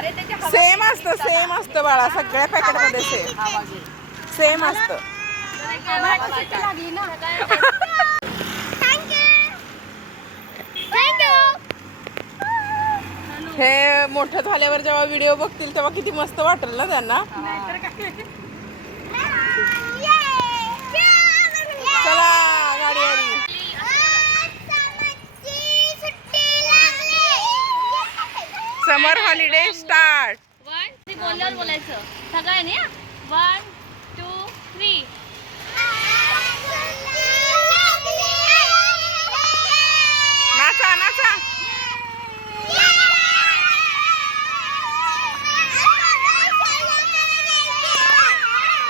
Same असतं बाळा, सगळ्या पॅकेट मध्ये सेम असतं. हे मोठं झाल्यावर जेव्हा व्हिडिओ बघतील तेव्हा किती मस्त वाटेल ना त्यांना. चला गाडी आली. समर हॉलिडे स्टार्ट. बोलल्यावर बोलायचं सगळ्यांनी. 1 2 3. नाचा नाचा.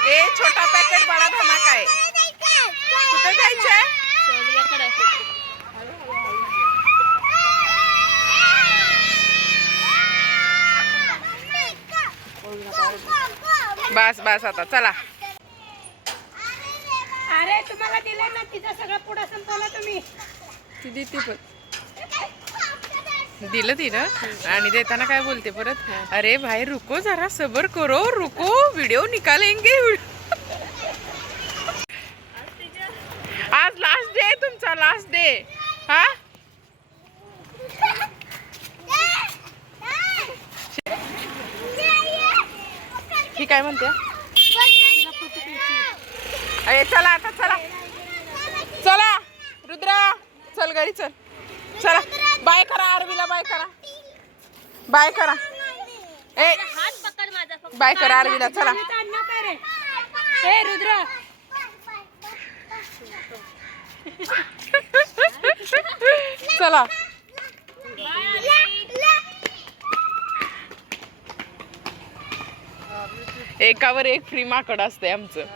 ए छोटा पॅकेट बडा धमाका आहे. कुठे जायचंय? बस बस आता चला. अरे तुम्हाला दिलंय ना, तिचं सगळं पुढं संपवलं तुम्ही. ती पण दिलं तिनं. आणि देताना काय बोलते परत, अरे भाई रुको जरा सबर करो, रुको व्हिडिओ निकालेंगे. आज लास्ट डे तुमचा, लास्ट डे. हा ही काय म्हणते? अरे चला आता चला चला रुद्रा चल गाडी चल. चला बाय करा आरवीला, बाय करा, बाय करा. ए बाय करा आरवीला. चला ए रुद्र चला. एकावर एक फ्री माकड असते आमचं.